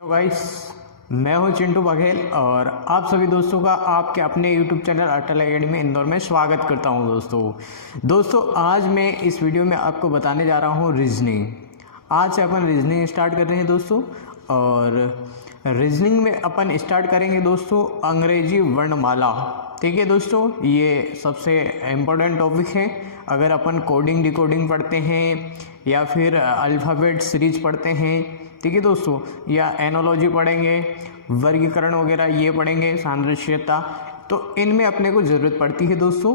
तो गाइस, मैं हूं चिंटू बघेल और आप सभी दोस्तों का आपके अपने YouTube चैनल अटल एकेडमी इंदौर में स्वागत करता हूं। दोस्तों आज मैं इस वीडियो में आपको बताने जा रहा हूं रीजनिंग। आज से अपन रीजनिंग स्टार्ट कर रहे हैं दोस्तों। और रीजनिंग में अपन स्टार्ट करेंगे दोस्तों अंग्रेजी वर्णमाला। ठीक है दोस्तों, ये सबसे इम्पोर्टेंट टॉपिक है। अगर अपन कोडिंग डिकोडिंग पढ़ते हैं या फिर अल्फ़ाबेट सीरीज पढ़ते हैं, ठीक है दोस्तों, या एनोलॉजी पढ़ेंगे, वर्गीकरण वगैरह ये पढ़ेंगे, सादृश्यता, तो इनमें अपने को ज़रूरत पड़ती है दोस्तों।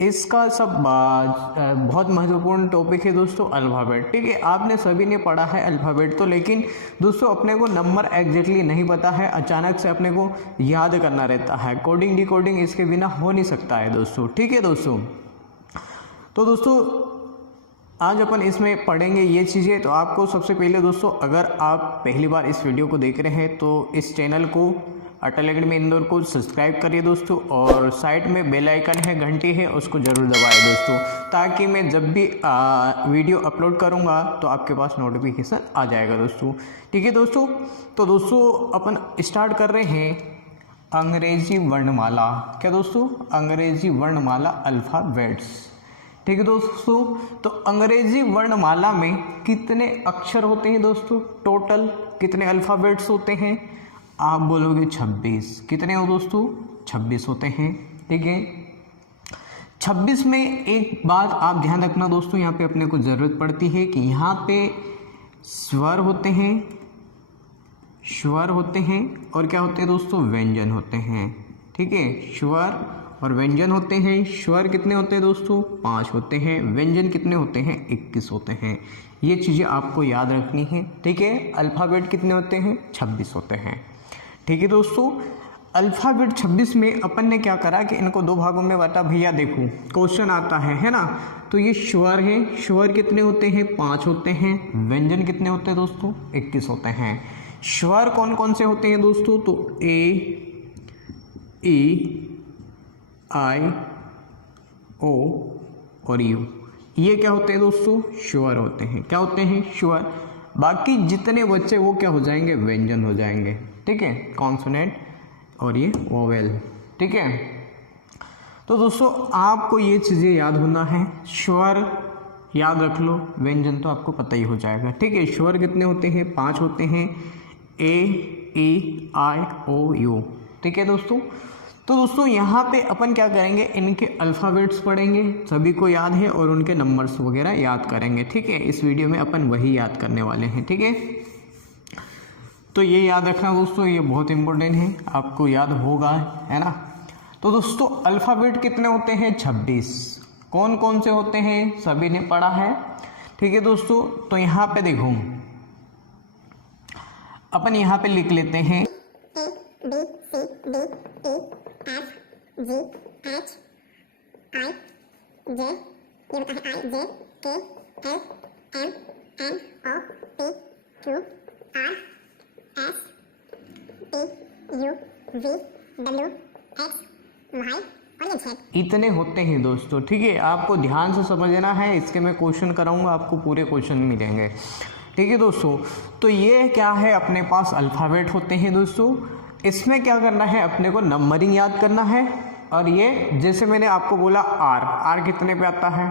इसका सब बहुत महत्वपूर्ण टॉपिक है दोस्तों अल्फ़ाबेट। ठीक है, आपने सभी ने पढ़ा है अल्फ़ाबेट तो, लेकिन दोस्तों अपने को नंबर एग्जैक्टली नहीं पता है, अचानक से अपने को याद करना रहता है। कोडिंग डिकोडिंग इसके बिना हो नहीं सकता है दोस्तों। ठीक है दोस्तों, तो दोस्तों आज अपन इसमें पढ़ेंगे ये चीज़ें। तो आपको सबसे पहले दोस्तों, अगर आप पहली बार इस वीडियो को देख रहे हैं तो इस चैनल को अटल एकेडमी इंदौर को सब्सक्राइब करिए दोस्तों, और साइड में बेल आइकन है, घंटी है, उसको ज़रूर दबाएं दोस्तों, ताकि मैं जब भी वीडियो अपलोड करूँगा तो आपके पास नोटिफिकेशन आ जाएगा दोस्तों। ठीक है दोस्तों, तो दोस्तों अपन स्टार्ट कर रहे हैं अंग्रेजी वर्णमाला। क्या दोस्तों? अंग्रेजी वर्णमाला अल्फ़ाबेट्स। ठीक है दोस्तों, तो अंग्रेजी वर्णमाला में कितने अक्षर होते हैं दोस्तों? टोटल कितने अल्फ़ाबेट्स होते हैं? आप बोलोगे 26। कितने हो दोस्तों? 26 होते हैं। ठीक है, 26 में एक बात आप ध्यान रखना दोस्तों, यहाँ पे अपने को ज़रूरत पड़ती है कि यहाँ पे स्वर होते हैं और क्या होते हैं दोस्तों? व्यंजन होते हैं। ठीक है, स्वर और व्यंजन होते हैं। स्वर कितने होते हैं दोस्तों? 5 होते हैं। व्यंजन कितने होते हैं? 21 होते हैं। ये चीज़ें आपको याद रखनी है। ठीक है, अल्फ़ाबेट कितने होते हैं? 26 होते हैं। ठीक है दोस्तों, अल्फ़ाबेट 26 में अपन ने क्या करा कि इनको 2 भागों में बांटा। भैया देखो क्वेश्चन आता है ना, तो ये स्वर है। स्वर कितने होते हैं? 5 होते हैं। व्यंजन कितने होते हैं दोस्तों? 21 होते हैं। स्वर कौन कौन से होते हैं दोस्तों? तो ए, ई, आई, ओ और यू, ये क्या होते हैं दोस्तों? स्वर होते हैं। क्या होते हैं? स्वर। बाकी जितने बच्चे वो क्या हो जाएंगे? व्यंजन हो जाएंगे। ठीक है, कॉन्सोनेंट और ये वोवेल। ठीक है, तो दोस्तों आपको ये चीज़ें याद होना है। स्वर याद रख लो, व्यंजन तो आपको पता ही हो जाएगा। ठीक है, स्वर कितने होते हैं? 5 होते हैं। ए, ई, आई, ओ, यू। ठीक है दोस्तों, तो दोस्तों यहाँ पे अपन क्या करेंगे, इनके अल्फ़ाबेट्स पढ़ेंगे, सभी को याद है, और उनके नंबर्स वगैरह याद करेंगे। ठीक है, इस वीडियो में अपन वही याद करने वाले हैं। ठीक है, तो ये याद रखना दोस्तों, ये बहुत इंपॉर्टेंट है, आपको याद होगा, है ना। तो दोस्तों अल्फ़ाबेट कितने होते हैं? 26। कौन कौन से होते हैं? सभी ने पढ़ा है। ठीक है दोस्तों, तो यहाँ पे देखो अपन यहाँ पे लिख लेते हैं F G H I J, ये होता है I J K L M N O P Q R S T U V W X Y और ये Z। इतने होते हैं दोस्तों। ठीक है, आपको ध्यान से समझना है, इसके मैं क्वेश्चन कराऊंगा, आपको पूरे क्वेश्चन मिलेंगे। ठीक है दोस्तों, तो ये क्या है, अपने पास अल्फ़ाबेट होते हैं दोस्तों। इसमें क्या करना है, अपने को नंबरिंग याद करना है। और ये जैसे मैंने आपको बोला आर कितने पे आता है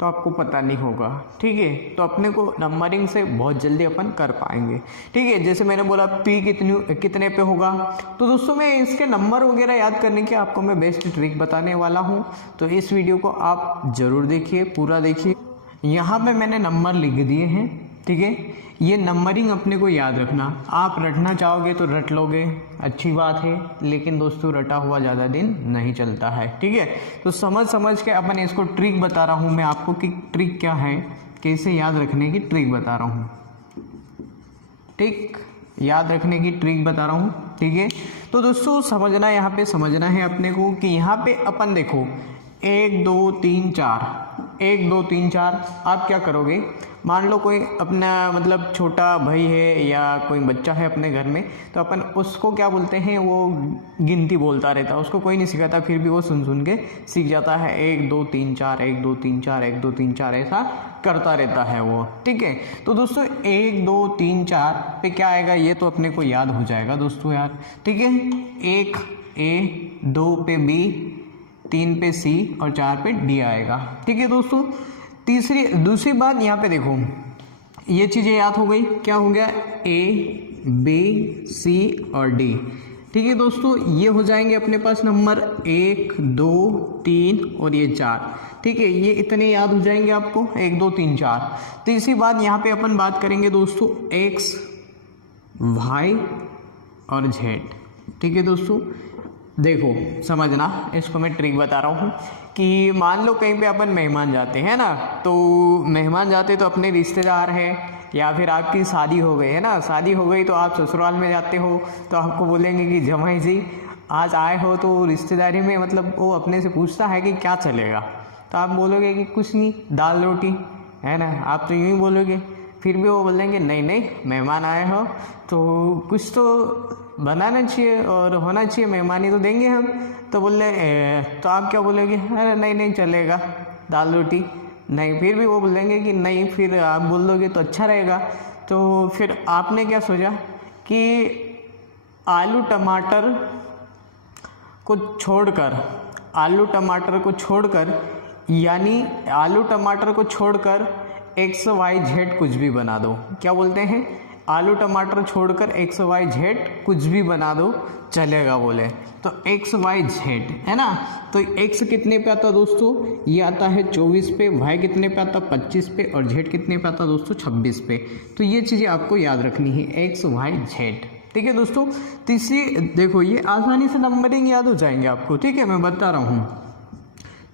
तो आपको पता नहीं होगा। ठीक है, तो अपने को नंबरिंग से बहुत जल्दी अपन कर पाएंगे। ठीक है, जैसे मैंने बोला पी कितने पे होगा, तो दोस्तों मैं इसके नंबर वगैरह याद करने की आपको मैं बेस्ट ट्रिक बताने वाला हूँ। तो इस वीडियो को आप ज़रूर देखिए, पूरा देखिए। यहाँ पे मैंने नंबर लिख दिए हैं। ठीक है, ये नंबरिंग अपने को याद रखना। आप रटना चाहोगे तो रट लोगे, अच्छी बात है, लेकिन दोस्तों रटा हुआ ज़्यादा दिन नहीं चलता है। ठीक है, तो समझ के अपन इसको ट्रिक बता रहा हूँ मैं आपको कि ट्रिक क्या है, कैसे याद रखने की ट्रिक बता रहा हूँ। ठीक, याद रखने की ट्रिक बता रहा हूँ। ठीक है, तो दोस्तों समझना, यहाँ पे समझना है अपने को कि यहाँ पे अपन देखो 1 2 3 4, 1 2 3 4 आप क्या करोगे, मान लो कोई अपना मतलब छोटा भाई है या कोई बच्चा है अपने घर में, तो अपन उसको क्या बोलते हैं, वो गिनती बोलता रहता है, उसको कोई नहीं सिखाता, फिर भी वो सुन सुन के सीख जाता है। 1 2 3 4, 1 2 3 4, 1 2 3 4 ऐसा करता रहता है वो, ठीक है। तो दोस्तों 1 2 3 4 पे क्या आएगा, ये तो अपने को याद हो जाएगा दोस्तों यार, ठीक है। 1 ए, 2 पे बी, 3 पे सी और 4 पे डी आएगा, ठीक है दोस्तों। दूसरी बात यहाँ पे देखो, ये चीज़ें याद हो गई, क्या हो गया, ए बी सी और डी, ठीक है दोस्तों। ये हो जाएंगे अपने पास नंबर 1 2 3 और ये 4, ठीक है। ये इतने याद हो जाएंगे आपको, 1 2 3 4। तीसरी बात यहाँ पे अपन बात करेंगे दोस्तों एक्स वाई और जेड, ठीक है दोस्तों। देखो समझना, इसको मैं ट्रिक बता रहा हूँ कि मान लो कहीं पे अपन मेहमान जाते हैं ना, तो मेहमान जाते तो अपने रिश्तेदार हैं या फिर आपकी शादी हो गई है ना, शादी हो गई तो आप ससुराल में जाते हो, तो आपको बोलेंगे कि जमाई जी आज आए हो, तो रिश्तेदारी में मतलब वो अपने से पूछता है कि क्या चलेगा, तो आप बोलोगे कि कुछ नहीं, दाल रोटी है ना, आप तो यूँ ही बोलोगे। फिर भी वो बोलेंगे नहीं नहीं, मेहमान आए हो तो कुछ तो बनाना चाहिए और होना चाहिए, मेहमानी तो देंगे हम। तो बोले तो आप क्या बोलोगे, अरे नहीं नहीं चलेगा, दाल रोटी नहीं। फिर भी वो बोलेंगे कि नहीं, फिर आप बोल दोगे तो अच्छा रहेगा। तो फिर आपने क्या सोचा कि आलू टमाटर को छोड़कर यानी आलू टमाटर को छोड़कर एक्स वाई जेड कुछ भी बना दो। क्या बोलते हैं, आलू टमाटर छोड़कर एक्स वाई जेड कुछ भी बना दो चलेगा बोले, तो एक्स वाई जेड है ना। तो एक्स कितने पे आता दोस्तों, ये आता है 24 पे, वाई कितने पे आता 25 पे और जेड कितने पे आता दोस्तों 26 पे। तो ये चीज़ें आपको याद रखनी है, एक्स वाई जेड, ठीक है दोस्तों। तीसरी देखो, ये आसानी से नंबरिंग याद हो जाएंगे आपको, ठीक है, मैं बता रहा हूँ।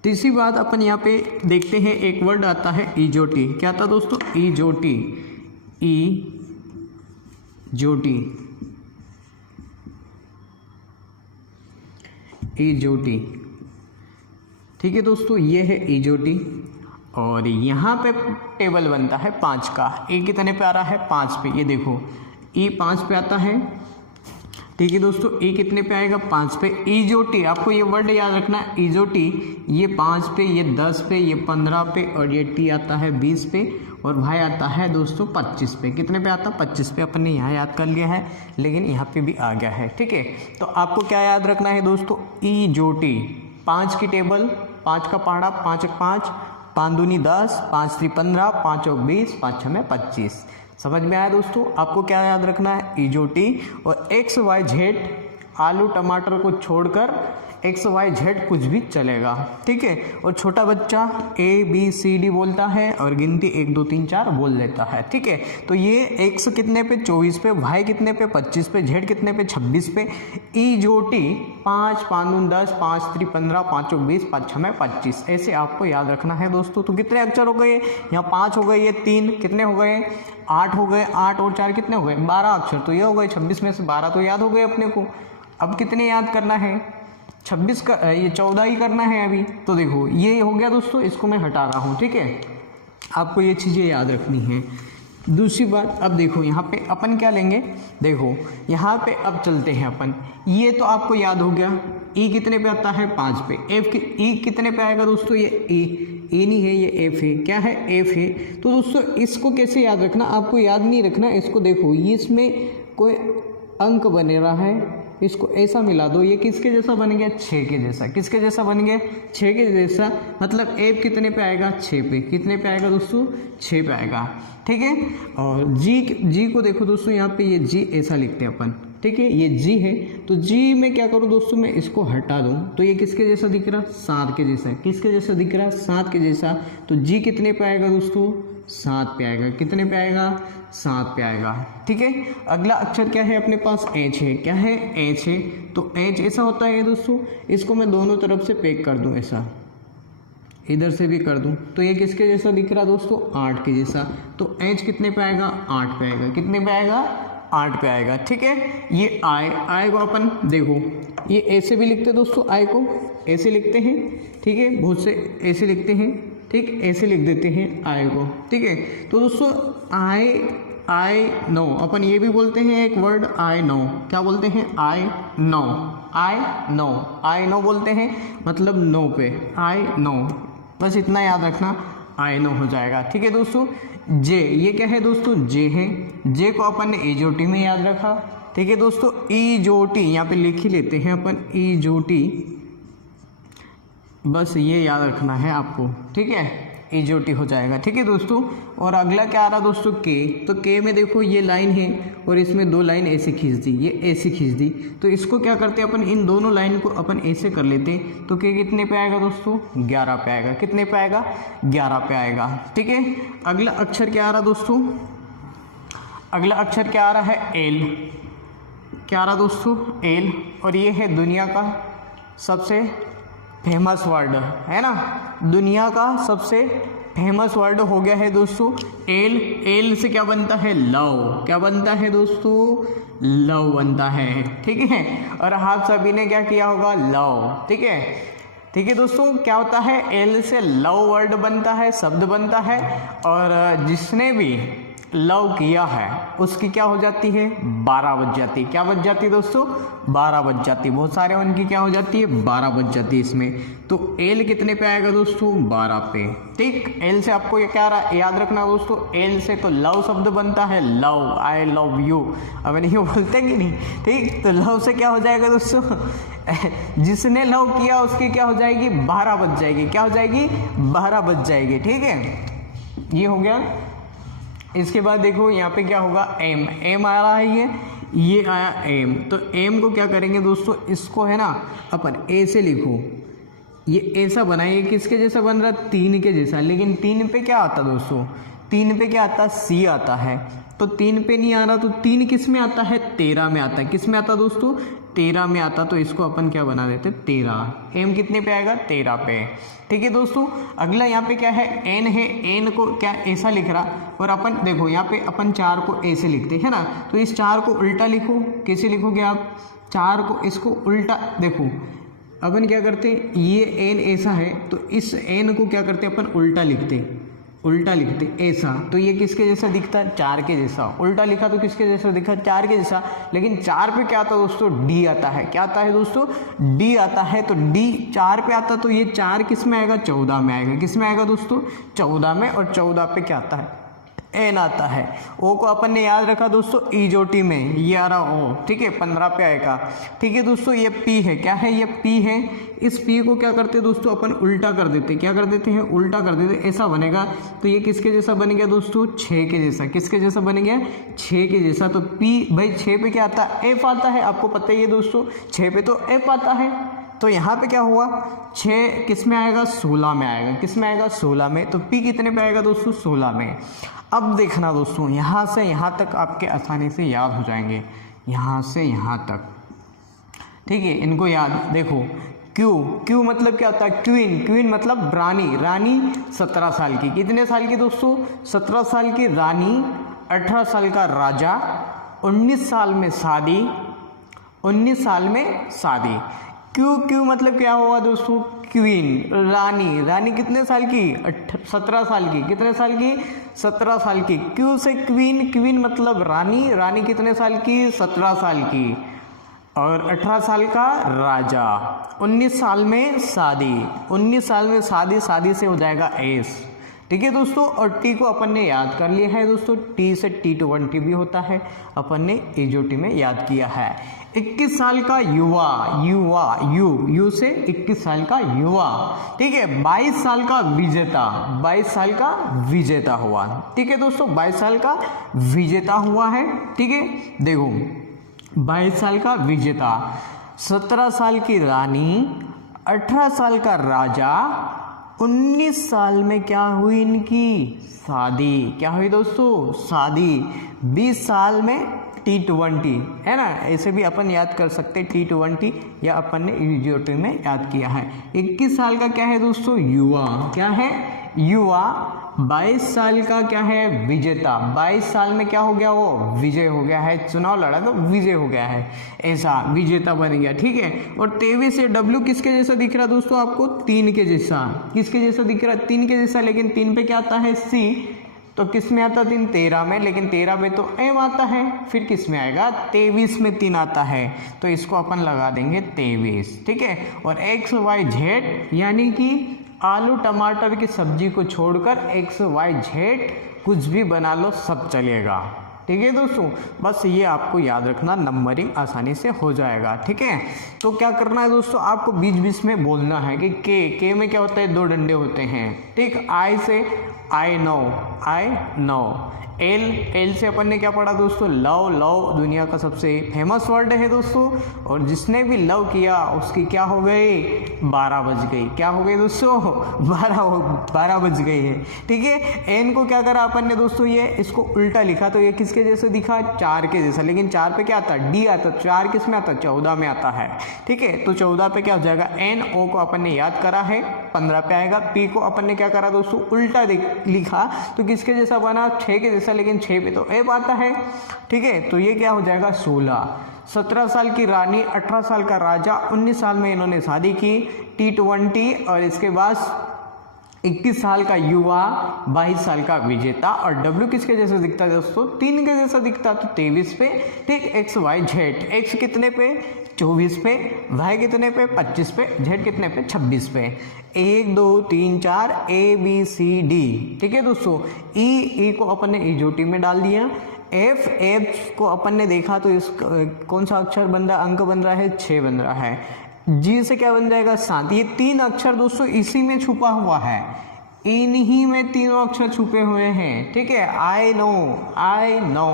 तीसरी बात अपन यहाँ पे देखते हैं, एक वर्ड आता है ईजोटी। क्या आता दोस्तों, ईजोटी, ईजोटी, ठीक है दोस्तों, ये है ईजोटी। और यहाँ पे टेबल बनता है 5 का। ए कितने पे आ रहा है, 5 पे, ये देखो ई 5 पे आता है, ठीक है दोस्तों। ए कितने पे आएगा, 5 पे। ईजोटी, आपको ये वर्ड याद रखना है, ईजोटी, ये 5 पे, ये 10 पे, ये 15 पे और ये टी आता है 20 पे और भाई आता है दोस्तों 25 पे। कितने पे आता है, 25 पे। अपन ने यहाँ याद कर लिया है, लेकिन यहाँ पे भी आ गया है, ठीक है। तो आपको क्या याद रखना है दोस्तों, ईजोटी, 5 की टेबल, 5 का पहाड़ा, 5 1 5, 5 दूनी 10, 5 3 15, 5 चौक 20, 5 6 25। समझ में आया दोस्तों। आपको क्या याद रखना है, ईजोटी और एक्स वाई जेड, आलू टमाटर को छोड़कर एक्स वाई जेड कुछ भी चलेगा, ठीक है। और छोटा बच्चा ए बी सी डी बोलता है और गिनती 1 2 3 4 बोल लेता है, ठीक है। तो ये एक्स कितने पे, 24 पे, वाई कितने पे, 25 पे, जेड कितने पे, 26 पे। ईजोटी 5 5 दून 10, 5 3 15, 5 चौक 20, 5 6 25, ऐसे आपको याद रखना है दोस्तों। तो कितने अक्षर हो गए, यहाँ 5 हो गए, ये 3 कितने हो गए, 8 हो गए, 8 और 4 कितने हो गए, 12 अक्षर। तो ये हो गए 26 में से 12 तो याद हो गए अपने को। अब कितने याद करना है, 26 का, ये 14 ही करना है अभी। तो देखो ये हो गया दोस्तों, इसको मैं हटा रहा हूँ, ठीक है। आपको ये चीज़ें याद रखनी है। दूसरी बात, अब देखो यहाँ पे अपन क्या लेंगे, देखो यहाँ पे अब चलते हैं अपन। ये तो आपको याद हो गया, ई कितने पे आता है, 5 पे। एफ ई कितने पे आएगा दोस्तों, ये ई नहीं है, ये एफ है। क्या है, एफ है। तो दोस्तों इसको कैसे याद रखना, आपको याद नहीं रखना, इसको देखो, ये इसमें कोई अंक बने रहा है, इसको ऐसा मिला दो, ये किसके जैसा बन गया, 6 के जैसा। किसके जैसा बन गया, 6 के जैसा। मतलब एफ कितने पे आएगा, 6 पे। कितने पे आएगा दोस्तों, 6 पे आएगा, ठीक है। और जी को देखो दोस्तों, यहाँ पे ये जी ऐसा लिखते हैं अपन, ठीक है, ये जी है। तो जी में क्या करूँ दोस्तों, मैं इसको हटा दूँ तो ये किसके जैसा दिख रहा, 7 के जैसा। किसके जैसा दिख रहा, 7 के जैसा। तो जी कितने पे आएगा दोस्तों, 7 पे आएगा। कितने पे आएगा, 7 पे आएगा, ठीक है। अगला अक्षर क्या है अपने पास, एच है। क्या है, एच है। तो एच ऐसा होता है दोस्तों, इसको मैं दोनों तरफ से पैक कर दूं, ऐसा इधर से भी कर दूं, तो ये किसके जैसा दिख रहा दोस्तों, 8 के जैसा। तो एच कितने पे आएगा, 8 पे आएगा। कितने पे आएगा, 8 पे आएगा। ठीक है, ये आय को अपन देखो ये ऐसे भी लिखते हैं दोस्तों, आय को ऐसे लिखते हैं। ठीक है, बहुत से ऐसे लिखते हैं, ठीक, ऐसे लिख देते हैं आय को। ठीक है, तो दोस्तों आई नो, अपन ये भी बोलते हैं एक वर्ड आई नो, क्या बोलते हैं? आई नो, आई नो बोलते हैं, मतलब नो पे आई नो, बस इतना याद रखना, आई नो हो जाएगा। ठीक है दोस्तों, जे, ये क्या है दोस्तों? जे है, जे को अपन ने इजोटी में याद रखा। ठीक है दोस्तों, इजोटी यहाँ पे लिख ही लेते हैं अपन, इजोटी, बस ये याद रखना है आपको। ठीक है, इजोटी हो जाएगा। ठीक है दोस्तों, और अगला क्या आ रहा दोस्तों? के, तो के में देखो ये लाइन है और इसमें 2 लाइन ऐसे खींच दी, ये ऐसे खींच दी, तो इसको क्या करते हैं अपन, इन दोनों लाइन को अपन ऐसे कर लेते, तो के कितने पे आएगा दोस्तों? 11 पे आएगा। कितने पे आएगा? 11 पे आएगा। ठीक है, अगला अक्षर क्या आ रहा दोस्तों? अगला अक्षर क्या आ रहा है? एल। क्या आ रहा दोस्तों? एल, और ये है दुनिया का सबसे फेमस वर्ड, है ना? दुनिया का सबसे फेमस वर्ड हो गया है दोस्तों एल। एल से क्या बनता है? लव। क्या बनता है दोस्तों? लव बनता है। ठीक है, और आप सभी ने क्या किया होगा? लव। ठीक है, ठीक है दोस्तों, क्या होता है? एल से लव वर्ड बनता है, शब्द बनता है, और जिसने भी लव किया है उसकी क्या हो जाती है? 12 बज जाती। क्या बज जाती है दोस्तों? 12 बज जाती। बहुत सारे उनकी क्या हो जाती है? 12 बज जाती है इसमें। तो एल कितने पे आएगा दोस्तों? 12 पे। ठीक, एल से आपको ये क्या रहा याद रखना दोस्तों? एल से तो लव शब्द बनता है, लव, आई लव यू, अब नहीं बोलते कि नहीं? ठीक, तो लव से क्या हो जाएगा दोस्तों? जिसने लव किया उसकी क्या हो जाएगी? 12 बज जाएगी। क्या हो जाएगी? 12 बज जाएगी। ठीक है, ये हो गया। इसके बाद देखो यहाँ पे क्या होगा? एम। एम आ रहा है, ये आया एम। तो एम को क्या करेंगे दोस्तों? इसको है ना अपन ए से लिखो, ये ऐसा बनाइए, किसके जैसा बन रहा? 3 के जैसा। लेकिन 3 पे क्या आता दोस्तों? 3 पे क्या आता? सी आता है। तो 3 पे नहीं आ रहा, तो 3 किस में आता है? 13 में आता है। किस में आता दोस्तों? 13 में आता। तो इसको अपन क्या बना देते? 13। एम कितने पे आएगा? 13 पे। ठीक है दोस्तों, अगला यहाँ पे क्या है? एन है। एन को क्या ऐसा लिख रहा, और अपन देखो यहाँ पे अपन 4 को ऐसे लिखते हैं ना, तो इस 4 को उल्टा लिखो। कैसे लिखोगे आप? 4 को इसको उल्टा देखो, अपन क्या करते? ये एन ऐसा है, तो इस एन को क्या करते? अपन उल्टा लिखते, उल्टा लिखते ऐसा। तो ये किसके जैसा दिखता है? 4 के जैसा। उल्टा लिखा तो किसके जैसा दिखा? 4 के जैसा। लेकिन 4 पे क्या आता है दोस्तों? डी आता है। क्या आता है दोस्तों? डी आता है। तो डी 4 पे आता, तो ये 4 किस में आएगा? 14 में आएगा। किस में आएगा दोस्तों? 14 में। और 14 पे क्या आता है? एन आता है। ओ को अपन ने याद रखा दोस्तों इजोटी में, ये आ रहा ओ। ठीक है, 15 पे आएगा। ठीक है दोस्तों, ये पी है। क्या है? ये पी है। इस पी को क्या करते हैं दोस्तों? अपन उल्टा कर देते। क्या कर देते हैं? उल्टा कर देते, ऐसा बनेगा। तो ये किसके जैसा बन गया दोस्तों? 6 के जैसा। किसके जैसा बन गया? 6 के जैसा। तो पी भाई 6 पे क्या आता है? एफ आता है। आपको पता ही है दोस्तों, 6 पे तो एफ आता है। तो यहाँ पे क्या हुआ? 6 किस में आएगा? 16 में आएगा। किस में आएगा? 16 में। तो पी कितने पे आएगा दोस्तों? 16 में। अब देखना दोस्तों, यहाँ से यहाँ तक आपके आसानी से याद हो जाएंगे, यहाँ से यहाँ तक। ठीक है, इनको याद देखो। क्यू, क्यू मतलब क्या होता है? क्वीन। क्वीन मतलब रानी। रानी 17 साल की। कितने साल की दोस्तों? 17 साल की रानी, 18 साल का राजा, 19 साल में शादी, 19 साल में शादी। क्यू, क्यू मतलब क्या हुआ दोस्तों? क्वीन, रानी। रानी कितने साल की? 17 साल की। कितने साल की? 17 साल की। क्यू से क्वीन, क्वीन मतलब रानी, रानी कितने साल की? 17 साल की। और 18 साल का राजा, 19 साल में शादी, 19 साल में शादी, शादी से हो जाएगा एस। ठीक है दोस्तों, और टी को अपन ने याद कर लिया है दोस्तों। टी से T20 भी होता है, अपन ने इजोटी में याद किया है। 21 साल का युवा, युवा, यू से 21 साल का युवा। ठीक है, 22 साल का विजेता, 22 साल का विजेता हुआ। ठीक है दोस्तों, 22 साल का विजेता हुआ है। ठीक है, देखो 22 साल का विजेता, 17 साल की रानी, 18 साल का राजा, 19 साल में क्या हुई इनकी? शादी। क्या हुई दोस्तों? शादी। 20 साल में T20, है ना, ऐसे भी अपन याद कर सकते T20, या अपन ने इजोटी में याद किया है। 21 साल का क्या है दोस्तों? युवा। क्या है? युवा, 22 साल का क्या है विजेता, 22 साल में क्या हो गया वो विजय हो गया है, चुनाव लड़ा तो विजय हो गया है, ऐसा विजेता बन गया, ठीक है। और 23 से W किसके जैसा दिख रहा दोस्तों आपको, 3 के जैसा, किसके जैसा दिख रहा, 3 के जैसा, लेकिन 3 पे क्या आता है C, तो किस में आता 3, 13 में, लेकिन 13 में तो M आता है, फिर किस में आएगा 23 में 3 आता है, तो इसको अपन लगा देंगे 23, ठीक है। और X Y Z यानी कि आलू टमाटर की सब्जी को छोड़कर X Y Z कुछ भी बना लो सब चलेगा, ठीक है दोस्तों। बस ये आपको याद रखना, नंबरिंग आसानी से हो जाएगा, ठीक है। तो क्या करना है दोस्तों, आपको बीच बीच में बोलना है कि के में क्या होता है, 2 डंडे होते हैं, ठीक। I से आई नो, एल से अपन ने क्या पढ़ा दोस्तों, लव, लव दुनिया का सबसे फेमस वर्ड है दोस्तों, और जिसने भी लव किया उसकी क्या हो गई, 12 बज गई, क्या हो गई दोस्तों 12 बज गई है, ठीक है। एन को क्या करा अपन ने दोस्तों, ये इसको उल्टा लिखा, तो ये किसके जैसे दिखा, 4 के जैसा, लेकिन 4 पे क्या आता है, डी आता, 4 किस में आता, 14 में आता है, ठीक है। तो 14 पे क्या हो जाएगा, एन, ओ को अपन ने याद करा है, 15 पे आएगा, पी को अपन ने क्या करा दोस्तों, उल्टा लिखा, तो किसके जैसा बना, 6 के जैसा, लेकिन 6 पे तो एफ आता है, ठीक है। तो ये क्या हो जाएगा 16, 17 साल की रानी, 18 साल का राजा, 19 साल में इन्होंने शादी की, T20, और इसके बाद 21 साल का युवा, 22 साल का विजेता, और W किसके जैसे दिखता है दोस्तों, 3 के जैसा दिखता, तो 23 पे, ठीक। X Y Z, X कितने पे, 24 पे, Y कितने पे, 25 पे, Z कितने पे, 26 पे, 1 2 3 4 ABCD, ठीक है दोस्तों। E को अपन ने इजोटी में डाल दिया, F को अपन ने देखा तो इस कौन सा अक्षर बन रहा, अंक बन रहा है 6 बन रहा है, G से क्या बन जाएगा 7, ये 3 अक्षर दोस्तों इसी में छुपा हुआ है, इन्हीं में 3 अक्षर छुपे हुए हैं, ठीक है। आई नो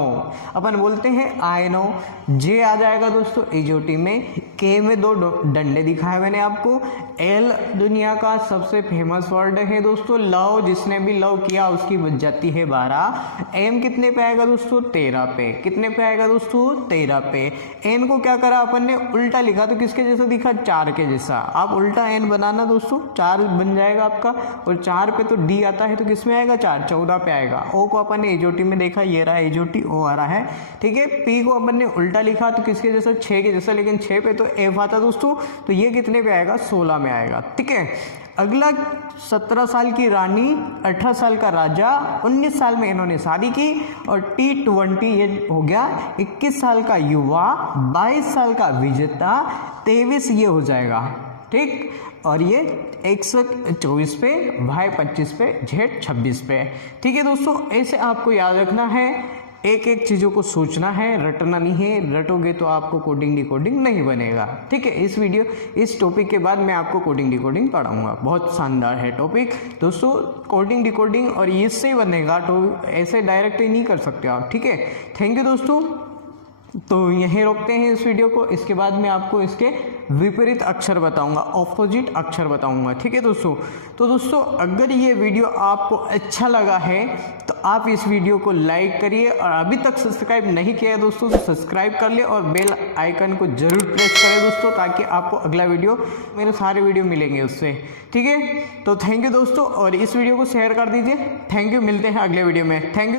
अपन बोलते हैं आई नो, जे आ जाएगा दोस्तों इजोटी में, के में 2 डंडे दिखाए मैंने आपको, एल दुनिया का सबसे फेमस वर्ड है दोस्तों, लव, जिसने भी लव किया उसकी बच जाती है 12, एम कितने पे आएगा दोस्तों 13 पे, कितने पे आएगा दोस्तों 13 पे, एन को क्या करा अपन ने उल्टा लिखा, तो किसके जैसा दिखा, 4 के जैसा, आप उल्टा एन बनाना दोस्तों, 4 बन जाएगा आपका, और 4 पे तो डी आता है, तो किस में आएगा 4, 14 पे आएगा। ओ को अपन ने इजोटी में देखा, ये रहा इजोटी, ओ आ रहा है, ठीक है। पी को अपन ने उल्टा लिखा, तो किसके जैसा 6 के जैसा, लेकिन 6 पे तो एफ आता दोस्तों, तो ये कितने पे आएगा 16 में आएगा, ठीक है। अगला 17 साल की रानी, 18 साल का राजा, 19 साल में इन्होंने शादी की, और T20 ये हो गया, 21 साल का युवा, 22 साल का विजेता, 23 ये हो जाएगा, ठीक। और ये X 24 पे, Y 25 पे, Z 26 पे, ठीक है दोस्तों। ऐसे आपको याद रखना है, एक एक चीज़ों को सोचना है, रटना नहीं है, रटोगे तो आपको कोडिंग डिकोडिंग नहीं बनेगा, ठीक है। इस टॉपिक के बाद मैं आपको कोडिंग डिकोडिंग पढ़ाऊंगा, बहुत शानदार है टॉपिक दोस्तों, कोडिंग डिकोडिंग, और इससे ही बनेगा, तो ऐसे डायरेक्ट ही नहीं कर सकते आप, ठीक है। थैंक यू दोस्तों। तो यहीं रोकते हैं इस वीडियो को, इसके बाद मैं आपको इसके विपरीत अक्षर बताऊंगा, ऑपोजिट अक्षर बताऊंगा, ठीक है दोस्तों। तो दोस्तों अगर ये वीडियो आपको अच्छा लगा है तो आप इस वीडियो को लाइक करिए, और अभी तक सब्सक्राइब नहीं किया है दोस्तों तो सब्सक्राइब कर ले, और बेल आइकन को जरूर प्रेस करें दोस्तों, ताकि आपको अगला वीडियो, मेरे सारे वीडियो मिलेंगे उससे, ठीक है। तो थैंक यू दोस्तों, और इस वीडियो को शेयर कर दीजिए। थैंक यू, मिलते हैं अगले वीडियो में, थैंक यू।